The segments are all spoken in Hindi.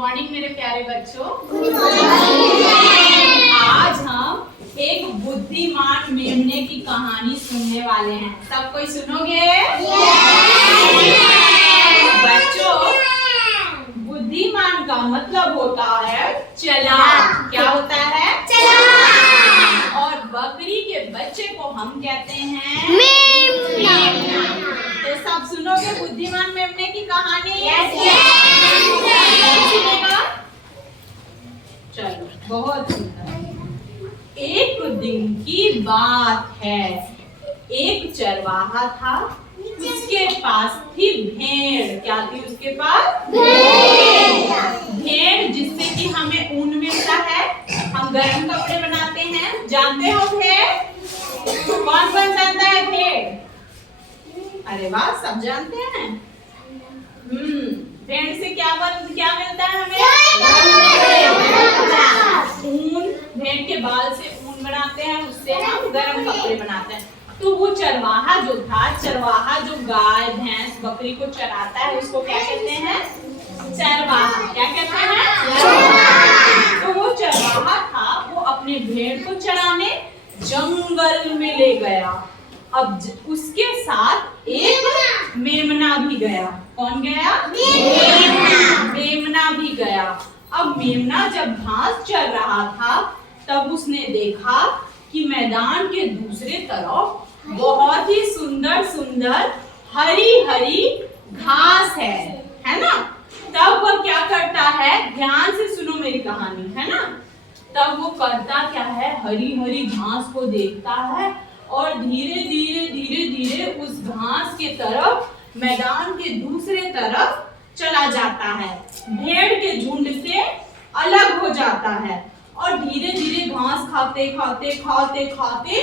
मॉर्निंग मेरे प्यारे बच्चों। आज हम एक बुद्धिमान मेमने की कहानी सुनने वाले हैं। सब कोई सुनोगे? बच्चों, बुद्धिमान का मतलब होता है चालाक। क्या होता है? चालाक। और बकरी के बच्चे को हम कहते हैं मेमना। तो सब सुनोगे बुद्धिमान मेमने की कहानी? चलो, बहुत सुंदर। एक दिन की बात है, एक चरवाहा था, उसके पास थी भेड़। क्या थी उसके पास? भेड़, जिससे कि हमें ऊन मिलता है, हम गर्म कपड़े बनाते हैं। जानते हो भेड़? कौन कौन जानता है भेड़? अरे वाह, सब जानते हैं। भेड़ से क्या मिलता है हमें? ऊन। भेड़ के बाल से ऊन बनाते हैं, उससे हम गर्म कपड़े बनाते हैं। तो वो चरवाहा जो गाय भैंस बकरी को चराता है, उसको क्या कहते हैं? चरवाहा। क्या कहते हैं? तो वो चरवाहा था, वो अपने भेड़ को चराने जंगल में ले गया। अब उसके साथ एक मेमना भी गया। कौन गया? मेमना भी गया। अब मेमना जब घास चर रहा था, तब उसने देखा कि मैदान के दूसरे तरफ बहुत ही सुंदर सुंदर हरी हरी घास है ना? तब वह क्या करता है? ध्यान से सुनो मेरी कहानी, है ना? तब वो करता क्या है? हरी हरी घास को देखता है और धीरे धीरे धीरे धीरे उस घास के तरफ, मैदान के दूसरे तरफ चला जाता है। भेड़ के झुंड से अलग हो जाता है और धीरे धीरे घास खाते खाते खाते खाते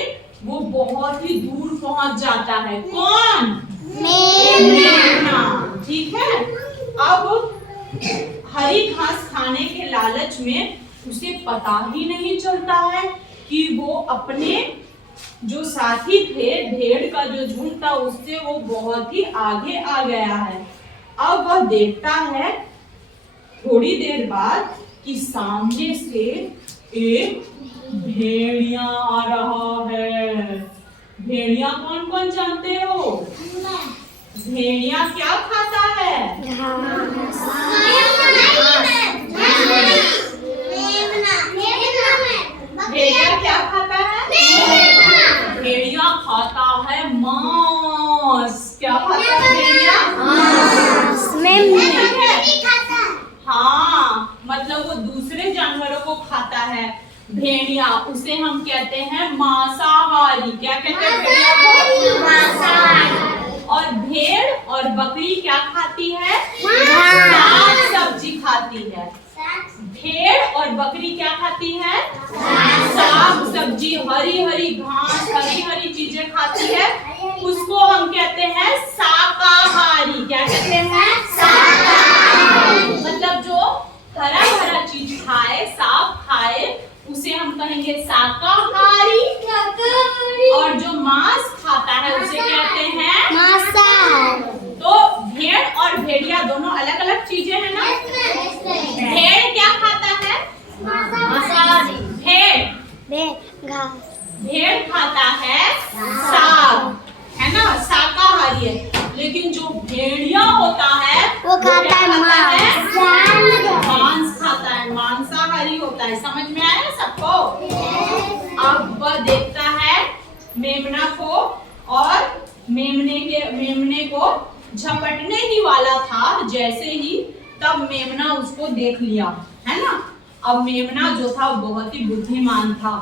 वो बहुत ही दूर पहुंच जाता है। कौन? मेमना। ठीक है। अब हरी घास खाने के लालच में उसे पता ही नहीं चलता है कि वो अपने जो साथी थे, भेड़ का जो झुंड था, उससे वो बहुत ही आगे आ गया है। अब वह देखता है थोड़ी देर बाद कि सामने से एक भेड़िया आ रहा है। भेड़िया कौन कौन जानते हो? भेड़िया क्या खाता है? भेड़िया क्या खाता है? भेड़िया खाता है मांस। क्या खाता है भेड़िया? हाँ, मतलब वो दूसरे जानवरों को खाता है। भेड़िया, उसे हम कहते हैं मांसाहारी। क्या कहते हैं भेड़िया को? मांसाहारी। और भेड़ और बकरी क्या खाती है? साग सब्जी खाती है। भेड़ और बकरी क्या खाती है? साग सब्जी, हरी हरी घास, हरी हरी चीजें खाती है। उसको हम कहते हैं शाकाहारी। क्या कहते हैं? शाकाहारी। मतलब जो हरा भरा चीज खाए, साग खाए, उसे हम कहेंगे शाकाहारी। और जो मांस खाता है उसे कहते हैं मांसाहारी। तो भेड़ और भेड़िया दोनों अलग अलग चीजें हैं ना? भेड़ क्या खाता है? मांसाहारी। भेड़ खाता है साग, है ना? शाकाहारी है। लेकिन जो भेड़िया होता है वो खाता है मांस खाता है, मांसाहारी होता है। समझ में आया सबको? अब वह देखता है मेमना को और मेमने को झपटने ही वाला था जैसे ही, तब मेमना उसको देख लिया, है ना? अब मेमना जो था बहुत ही बुद्धिमान था,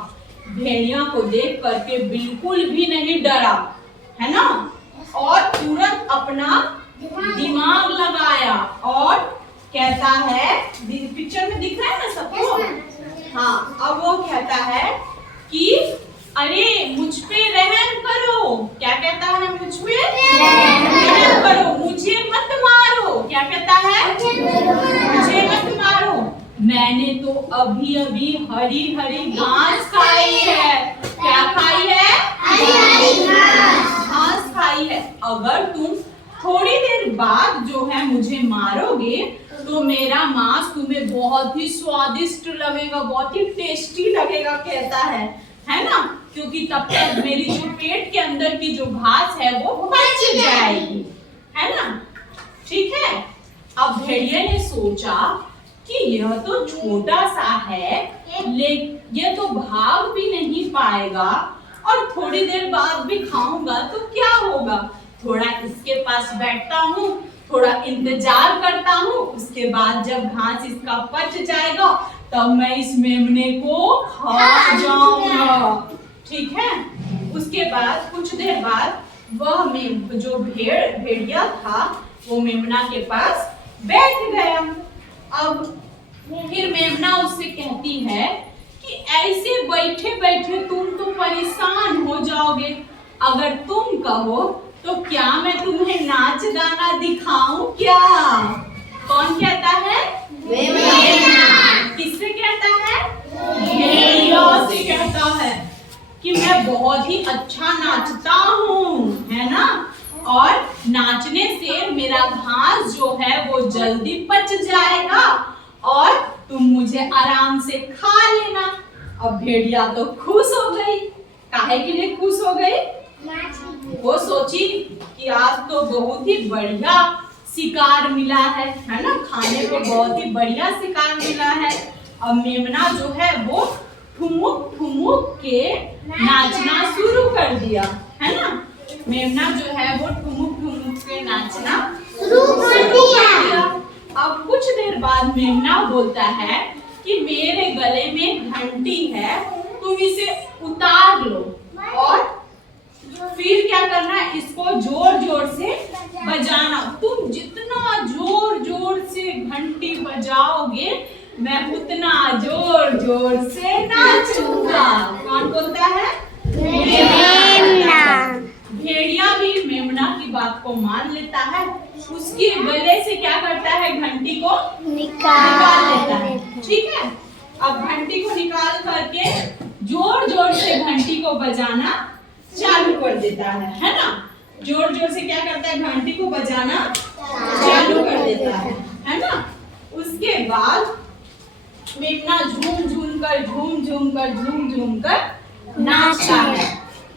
भेड़िया को देख करके बिल्कुल भी नहीं डरा, है ना? और तुरंत अपना दिमाग लगाया और कहता है, पिक्चर में दिख रहा है ना सबको? हाँ, अब वो कहता है कि अरे मुझ पे रहम करो। क्या कहता है? मुझ पे रहम करो, मुझे मत मारो। क्या कहता है? मुझे मत मारो, मैंने तो अभी अभी हरी हरी घास खाई है। क्या खाई है? घास खाई है। अगर तुम थोड़ी देर बाद जो है मुझे मारोगे तो मेरा मांस तुम्हें बहुत ही स्वादिष्ट लगेगा, बहुत ही टेस्टी लगेगा कहता है ना? क्योंकि तब तक मेरी जो पेट के अंदर की जो घास है वो पच जाएगी, है ना? ठीक है। अब भेड़िए ने सोचा कि यह तो छोटा सा है, लेकिन ये तो भाग भी नहीं पाएगा और थोड़ी देर बाद भी खाऊंगा तो क्या होगा। थोड़ा इसके पास बैठता हूँ, थोड़ा इंतजार करता हूँ, उसके बाद जब घास इसका पच जाएगा तब मैं इस मेमने को खा जाऊंगा। ठीक है। उसके बाद कुछ देर बाद वह जो भेड़िया था वो मेमना के पास बैठ गया। अब फिर मेमना उससे कहती है कि ऐसे बैठे बैठे तुम तो परेशान हो जाओगे, अगर तुम कहो तो क्या मैं तुम्हें नाच गाना दिखाऊं क्या? कौन कहता है? मेमना। किससे कहता है? भेड़िया से कहता है कि मैं बहुत ही अच्छा नाचता हूँ, है ना? और नाचने से मेरा घास जो है वो जल्दी पच जाएगा और तुम मुझे आराम से खा लेना। अब भेड़िया तो खुश हो गई। काहे के लिए खुश हो गई? वो सोची कि आज तो बहुत ही बढ़िया शिकार मिला है ना? खाने को बहुत ही बढ़िया शिकार मिला है। अब मेमना जो है वो ठुमुक ठुमुक के नाचना शुरू कर दिया, है ना? मेमना जो है वो ठुमुक ठुमुक के नाचना शुरू कर दिया। अब कुछ देर बाद मेमना बोलता है कि मेरे गले में घंटी है, तुम इसे उतार लो और फिर क्या करना है, इसको जोर जोर से बजाना। तुम जितना जोर जोर से घंटी बजाओगे मैं उतना जोर जोर से नाचूंगा। कौन बोलता है? मेमना। भेड़िया भी मेमना की बात को मान लेता है, उसके गले से क्या करता है, घंटी को निकाल लेता है। ठीक है। अब घंटी को निकाल करके जोर जोर से घंटी को बजाना चालू कर देता है ना? जोर जोर से क्या करता है, घंटी को बजाना चालू कर देता है ना? उसके बाद मेमना झूम झूम कर नाचता है।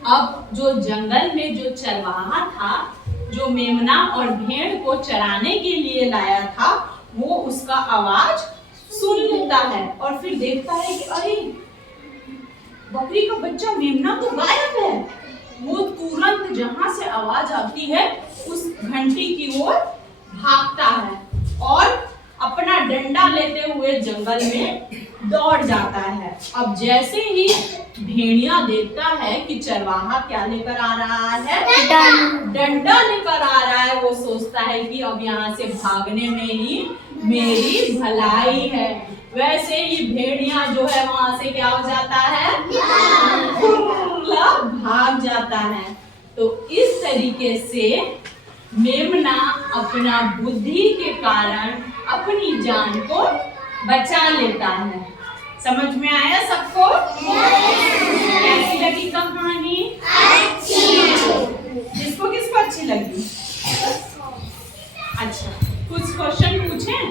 अब जो जंगल में जो चरवाहा था, जो मेमना और भेड़ को चराने के लिए लाया था, वो उसका आवाज सुन लेता है और फिर देखता है कि अरे बकरी का बच्चा मेमना तो गायब है। वो तुरंत जहां से आवाज आती है उस घंटी की ओर भागता है और अपना डंडा लेते हुए जंगल में दौड़ जाता है। अब जैसे ही भेड़िया देखता है कि चरवाहा क्या लेकर आ रहा है, डंडा लेकर आ रहा है, वो सोचता है कि अब यहाँ से भागने में ही मेरी भलाई है। वैसे ही भेड़िया जो है वहां से क्या हो जाता है, भाग जाता है। तो इस तरीके से मेमना अपना बुद्धि के कारण अपनी जान को बचा लेता है। समझ में आया सबको? कैसी लगी कहानी? किसको किसको अच्छी लगी? अच्छा, कुछ क्वेश्चन पूछें?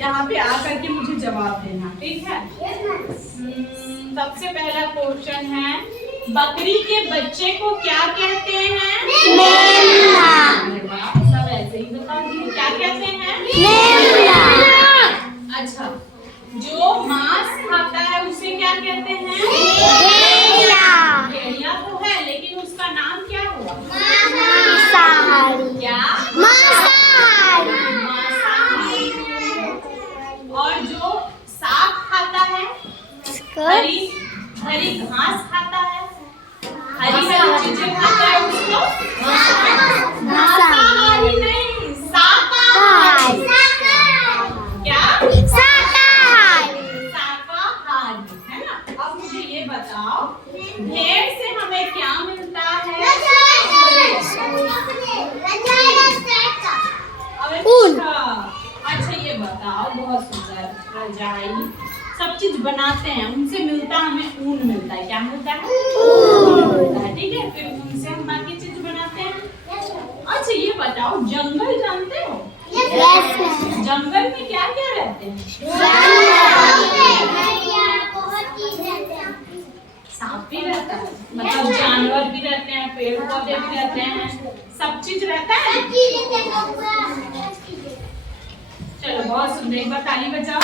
यहाँ पे आकर के मुझे जवाब देना, ठीक है? सबसे पहला क्वेश्चन है, बकरी के बच्चे को क्या कहते हैं? मेमना। सब ऐसे ही बता दिए, क्या कहते हैं? मेमना। अच्छा, जो मांस खाता है उसे क्या कहते हैं? भेड़िया। भेड़िया तो है, लेकिन उसका नाम क्या हुआ? मांसाहारी। क्या? मांसाहारी। मांसाहारी। और जो साग खाता है, हरी घास खाता है, हरी चीजें खाता है, उसको मांसाहारी नहीं, शाकाहारी। क्या? शाकाहारी। शाकाहारी, है ना? अब मुझे ये बताओ, भेड़ से हमें क्या मिलता है? अच्छा ये बताओ, बहुत सुंदर रजाई, सब चीज बनाते हैं, उनसे मिलता हमें ऊन मिलता है। क्या मिलता है? ऊन मिलता है। ठीक है, फिर उनसे हम बाकी चीज बनाते हैं। अच्छा ये बताओ, जंगल जानते हो? जंगल में क्या क्या रहते हैं? सांप भी रहता है, मतलब जानवर भी रहते हैं, पेड़ पौधे भी रहते हैं, सब चीज रहता है। चलो बहुत सुंदर, एक बार ताली बजाओ।